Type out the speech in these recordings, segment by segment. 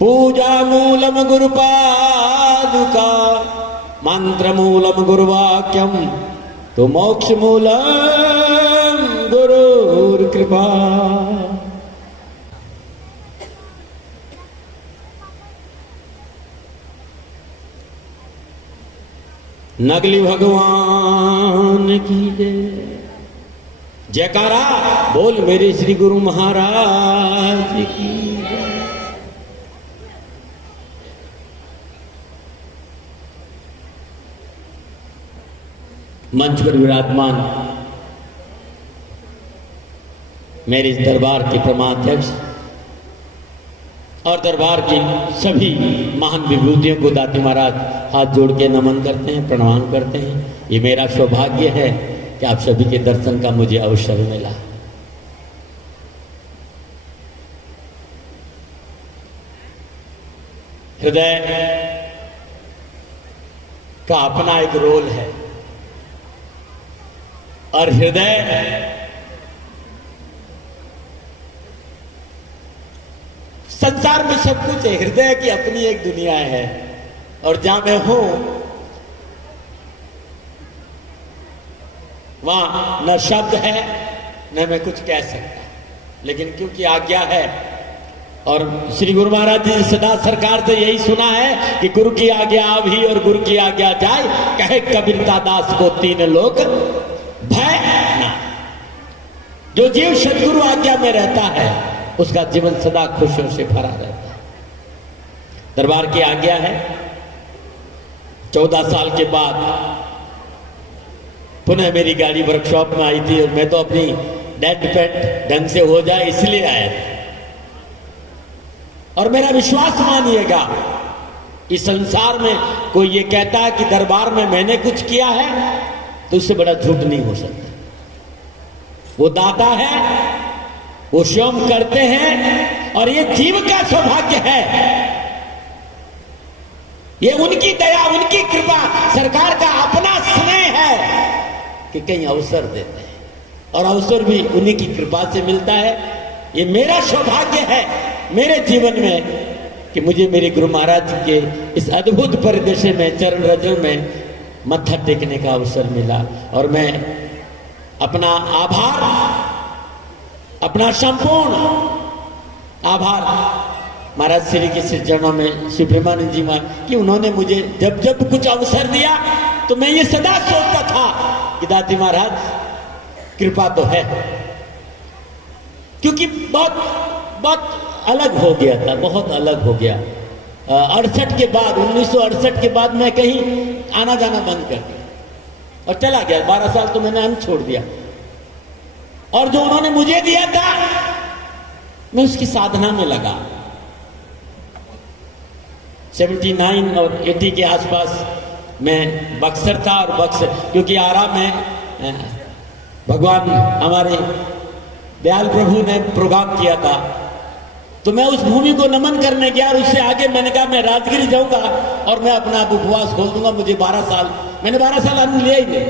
पूजामूलम गुरुपादुका मंत्रमूलम गुरुवाक्यम तो मोक्षमूलम गुरुर्कृपा। नगली भगवान की जय। जयकारा बोल मेरे श्री गुरु महाराज की जय। मंच पर विराजमान मेरे इस दरबार के परमाध्यक्ष और दरबार की सभी महान विभूतियों को दाती महाराज हाथ जोड़ के नमन करते हैं, प्रणाम करते हैं। ये मेरा सौभाग्य है कि आप सभी के दर्शन का मुझे अवसर मिला। हृदय का अपना एक रोल है और हृदय संसार में सब कुछ है। हृदय की अपनी एक दुनिया है और जहां मैं हूं वहां न शब्द है न मैं कुछ कह सकता, लेकिन क्योंकि आज्ञा है और श्री गुरु महाराज जी सदा सरकार से यही सुना है कि गुरु की आज्ञा भी और गुरु की आज्ञा जाए। कहे कबीरता दास को तीन लोक भय ना। जो जीव सदगुरु आज्ञा में रहता है उसका जीवन सदा खुशियों से भरा रहता है। दरबार की आज्ञा है 14 साल के बाद पुनः मेरी गाड़ी वर्कशॉप में आई थी और मैं तो अपनी डेड पेंट ढंग से हो जाए इसलिए आया था। और मेरा विश्वास मानिएगा इस संसार में कोई ये कहता है कि दरबार में मैंने कुछ किया है तो उससे बड़ा झूठ नहीं हो सकता। वो दाता है, वो स्वयं करते हैं और ये जीव का सौभाग्य है। ये उनकी दया, उनकी कृपा, सरकार का अपना स्नेह है कि कहीं अवसर देते हैं और अवसर भी उन्हीं की कृपा से मिलता है। ये मेरा सौभाग्य है मेरे जीवन में कि मुझे मेरे गुरु महाराज के इस अद्भुत परिदृश्य में चरण रजों में मत्था टेकने का अवसर मिला। और मैं अपना आभार, अपना संपूर्ण आभार महाराज श्री के श्री चरणों में श्री प्रेमानंद जी महाराज कि उन्होंने मुझे जब जब कुछ अवसर दिया तो मैं ये सदा सोचता था कि दाती महाराज कृपा तो है, क्योंकि बहुत अलग हो गया था, बहुत अलग हो गया। 68 के बाद 1968 के बाद मैं कहीं आना जाना बंद कर दिया और चला गया। 12 साल तो मैंने अन्न छोड़ दिया और जो उन्होंने मुझे दिया था मैं उसकी साधना में लगा। 79 और 80 के आसपास मैं बक्सर था और बक्सर क्योंकि आरा में भगवान हमारे दयाल प्रभु ने प्रोग्राम किया था तो मैं उस भूमि को नमन करने गया और उससे आगे मैंने कहा मैं राजगिरी जाऊंगा और मैं अपना उपवास खोल दूंगा। मुझे 12 साल, मैंने 12 साल अन्न लिया ही नहीं।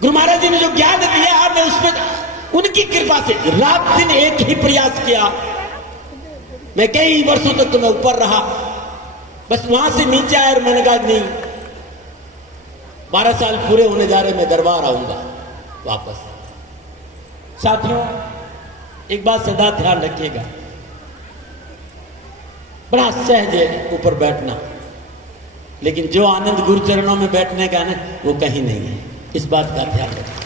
गुरु महाराज जी ने जो ज्ञान दिया मैं उसमें उनकी कृपा से रात दिन एक ही प्रयास किया। मैं कई वर्षों तक तो मैं ऊपर रहा, बस वहां से नीचे आया और मैंने कहा नहीं 12 साल पूरे होने जा रहे, मैं दरबार आऊंगा वापस। साथियों एक बात सदा ध्यान रखिएगा, बड़ा सहज है ऊपर बैठना, लेकिन जो आनंद गुरु चरणों में बैठने का ना वो कहीं नहीं है। इस बात का ध्यान रखिए।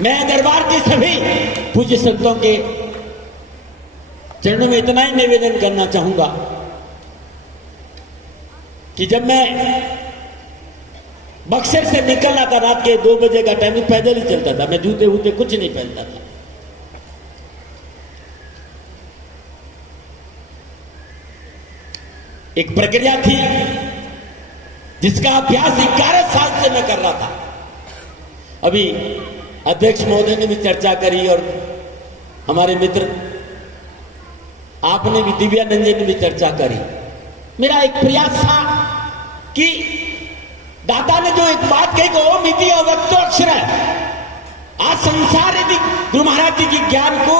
मैं दरबार के सभी पूज्य संतों के चरणों में इतना ही निवेदन करना चाहूंगा कि जब मैं बक्सर से निकलना था रात के 2 बजे का टाइम, पैदल ही चलता था, मैं जूते वूते कुछ नहीं पहनता था। एक प्रक्रिया थी जिसका अभ्यास 11 साल से मैं कर रहा था। अभी अध्यक्ष महोदय ने भी चर्चा करी और हमारे मित्र आपने भी, दिव्यानंद जी ने भी चर्चा करी। मेरा एक प्रयास था कि दाता ने जो एक बात कही कि ओम इति अव्यक्तो अक्षर, आज संसार यदि गुरु महाराज जी के ज्ञान को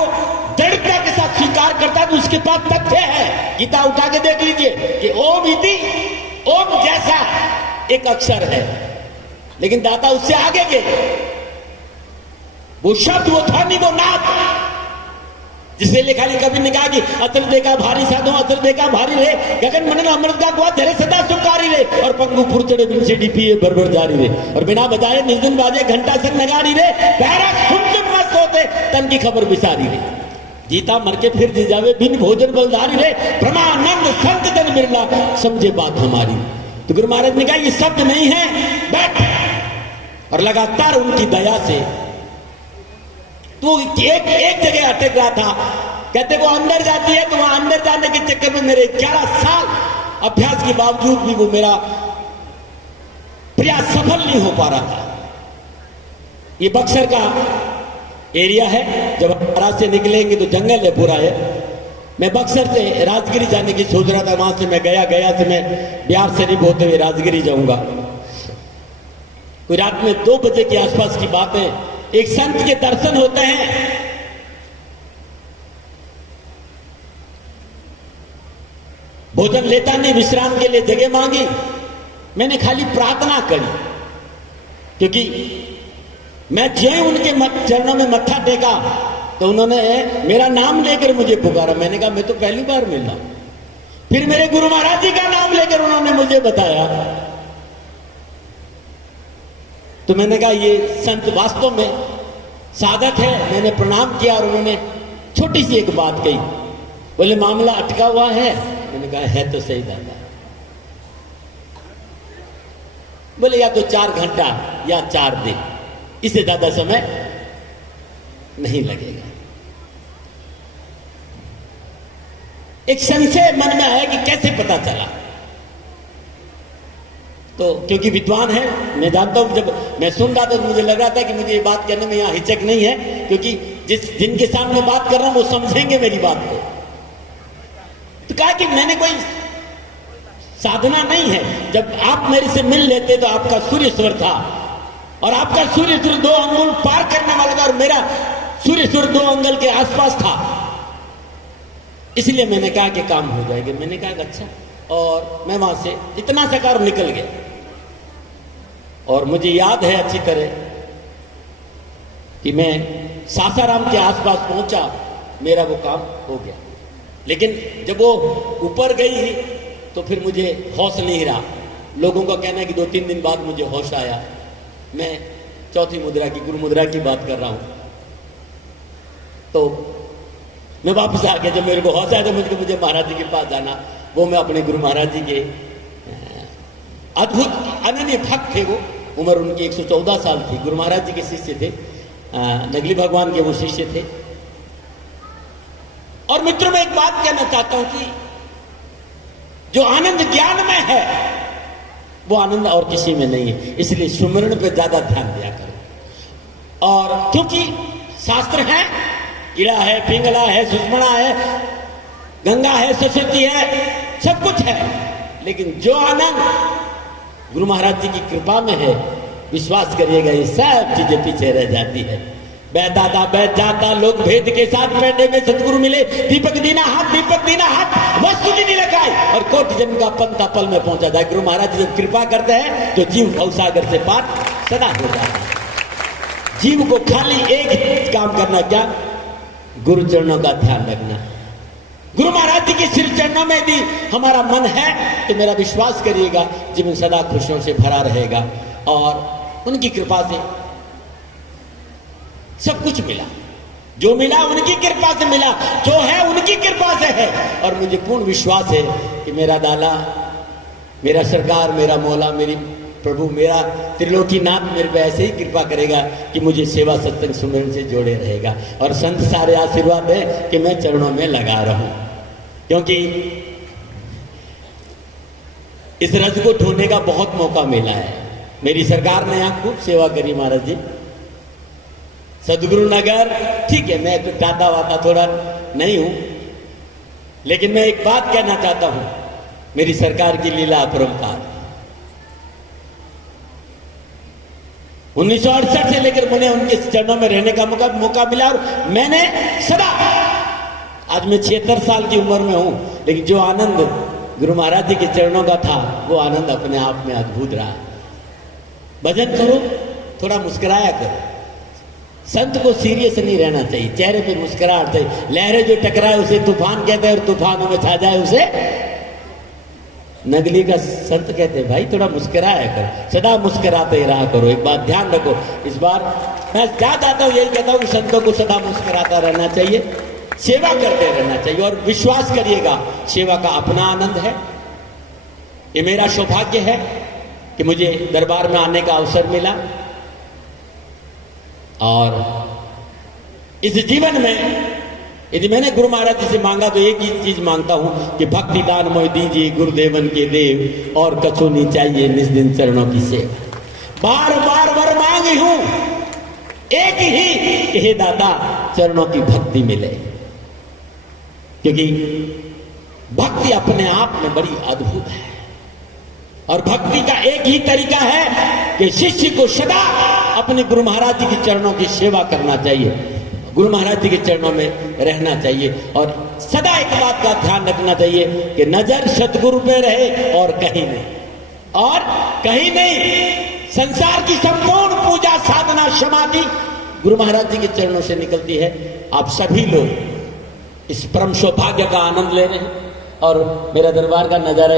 दृढ़ता के साथ स्वीकार करता है तो उसके पास तथ्य है। गीता उठा के देख लीजिए कि ओम इति, ओम जैसा एक अक्षर है, लेकिन दाता उससे आगे गए। वो शब्द वो ध्वनि वो नाद जिसे लिखा कवि ने कहा कि अतर देखा भारी साधो अतर देखा भारी रे, गगन मंडल अमृत का कुआ धरे सदा सुकारी रे, और पंगु फुरचड़े बिन से डीपीए भर जारी रे, और बिना बजाए निर्जन बाजे घंटा संग नगारी रे, पैरा सुन न सोते तन की खबर बिसारी रे, जीता मर के फिर जी जावे बिन भोजन बलधारी रे, ब्रह्मानंद संत जन बिरला समझे बात हमारी। तो गुरु महाराज ने कहा ये शब्द नहीं है, बैठ। और लगातार उनकी दया से तो एक जगह अटक रहा था। कहते वो अंदर जाती है, तो वहां अंदर जाने के चक्कर में मेरे 11 साल अभ्यास के बावजूद भी वो मेरा प्रयास सफल नहीं हो पा रहा था। ये बक्सर का एरिया है, जब महाराज से निकलेंगे तो जंगल है पूरा है। मैं बक्सर से राजगिरी जाने की सोच रहा था, वहां से मैं गया से मैं बिहार शरीफ होते हुए राजगिरी जाऊंगा। कोई रात में 2 बजे के आसपास की बात है, एक संत के दर्शन होते हैं। भोजन लेता नहीं, विश्राम के लिए जगह मांगी, मैंने खाली प्रार्थना करी, क्योंकि मैं ज्यों ही उनके चरणों में मत्था टेका तो उन्होंने मेरा नाम लेकर मुझे पुकारा। मैंने कहा मैं तो पहली बार मिल रहा हूं। फिर मेरे गुरु महाराज जी का नाम लेकर उन्होंने मुझे बताया, तो मैंने कहा ये संत वास्तव में साधक है। मैंने प्रणाम किया और उन्होंने छोटी सी एक बात कही, बोले मामला अटका हुआ है। मैंने कहा है तो सही दादा। बोले या तो 4 घंटा या 4 दिन, इससे ज्यादा समय नहीं लगेगा। एक संशय मन में आया कि कैसे पता चला, तो क्योंकि विद्वान है, मैं जानता हूं। जब मैं सुन रहा था तो मुझे लग रहा था कि मुझे ये बात करने में यहां हिचक नहीं है, क्योंकि जिनके सामने बात कर रहा हूं वो समझेंगे मेरी बात को। तो कहा कि मैंने कोई साधना नहीं है। जब आप मेरे से मिल लेते तो आपका सूर्य स्वर था, और आपका सूर्य स्वर 2 अंगुल पार करने वाला था, और मेरा सूर्य स्वर 2 अंगुल के आसपास था। इसलिए मैंने कहा कि काम हो जाएगा। मैंने कहा अच्छा, और मैं वहां से इतना सकार निकल गया। और मुझे याद है अच्छी तरह कि मैं सासाराम के आसपास पहुंचा, मेरा वो काम हो गया। लेकिन जब वो ऊपर गई तो फिर मुझे होश नहीं रहा। लोगों का कहना है कि 2-3 दिन बाद मुझे होश आया। मैं चौथी मुद्रा की, गुरु मुद्रा की बात कर रहा हूं। तो मैं वापस आ गया। जब मेरे को होश आया तो मुझे महाराज जी के पास जाना। वो मैं अपने गुरु महाराज जी के अद्भुत अनन्य भक्त थे। वो उम्र उनकी 114 साल थी। गुरु महाराज जी के शिष्य थे, नगली भगवान के वो शिष्य थे। और मित्रों, मैं एक बात कहना चाहता हूं कि जो आनंद ज्ञान में है वो आनंद और किसी में नहीं है। इसलिए सुमरण पे ज्यादा ध्यान दिया करो। और क्योंकि शास्त्र है, इड़ा है, पिंगला है, सुषमणा है, गंगा है, सरस्वती है, सब कुछ है, लेकिन जो आनंद गुरु महाराज जी की कृपा में है, विश्वास करिएगा ये सब चीजें पीछे रह जाती है। बैठाता बैठ जाता लोग भेद के साथ बैठे में सतगुरु मिले, दीपक दीना हाथ वस्तु की नहीं लगाई, और कोटि जन्म का पंथा पल में पहुंचा जाए। गुरु महाराज जी जब कृपा करते हैं तो जीव भवसागर से पार सदा हो जाता है। जीव को खाली एक काम करना, क्या? गुरु चरणों का ध्यान रखना। गुरु महाराज जी के सिर चरणों में यदि हमारा मन है तो मेरा विश्वास करिएगा जीवन सदा खुशियों से भरा रहेगा। और उनकी कृपा से सब कुछ मिला, जो मिला उनकी कृपा से मिला, जो है उनकी कृपा से है। और मुझे पूर्ण विश्वास है कि मेरा दाला, मेरा सरकार, मेरा मौला, मेरी प्रभु, मेरा त्रिलोकीनाथ मेरे पे ऐसे ही कृपा करेगा कि मुझे सेवा सत्संग सुमरन से जोड़े रहेगा। और संत सारे आशीर्वाद है कि मैं चरणों में लगा रहूं, क्योंकि इस रज को ढूंढने का बहुत मौका मिला है। मेरी सरकार ने यहां खूब सेवा करी महाराज जी। सदगुरु नगर, ठीक है, मैं तो दाता वाता थोड़ा नहीं हूं, लेकिन मैं एक बात कहना चाहता हूं, मेरी सरकार की लीला अपरंपार। 1968 से लेकर मुझे उनके चरणों में रहने का मौका मिला और मैंने सदा, आज मैं 76 साल की उम्र में हूं, लेकिन जो आनंद गुरु महाराज जी के चरणों का था वो आनंद अपने आप में अद्भुत रहा। भजन करो, थोड़ा मुस्कुराया करो। संत को सीरियस नहीं रहना चाहिए, चेहरे पे मुस्कुराहट चाहिए। लहरें जो टकराए उसे तूफान कहते हैं और तूफानों में छा जाए उसे नगली का संत कहते हैं। भाई थोड़ा मुस्कुराया करो, सदा मुस्कुराते रहा करो। एक बात ध्यान रखो, इस बार मैं क्या चाहता हूं, यही कहता हूं कि संतों को सदा मुस्कुराता रहना चाहिए, सेवा करते रहना चाहिए। और विश्वास करिएगा, सेवा का अपना आनंद है। ये मेरा सौभाग्य है कि मुझे दरबार में आने का अवसर मिला और इस जीवन में यदि मैंने गुरु महाराज जी से मांगा तो एक ही चीज मांगता हूं कि भक्ति दान मोह दीजिए गुरुदेवन के देव, और कछु नहीं चाहिए निज दिन चरणों की सेवा। बार बार वर मांगी हूं एक ही कि हे दाता चरणों की भक्ति मिले, क्योंकि भक्ति अपने आप में बड़ी अद्भुत है। और भक्ति का एक ही तरीका है कि शिष्य को सदा अपने गुरु महाराज जी के चरणों की सेवा करना चाहिए, गुरु महाराज जी के चरणों में रहना चाहिए। और सदा एक बात का ध्यान रखना चाहिए कि नजर सतगुरु पे रहे और कहीं नहीं, और कहीं नहीं। संसार की संपूर्ण पूजा साधना समाधि गुरु महाराज जी के चरणों से निकलती है। आप सभी लोग इस परम सौभाग्य का आनंद ले रहे हैं और मेरा दरबार का नजारा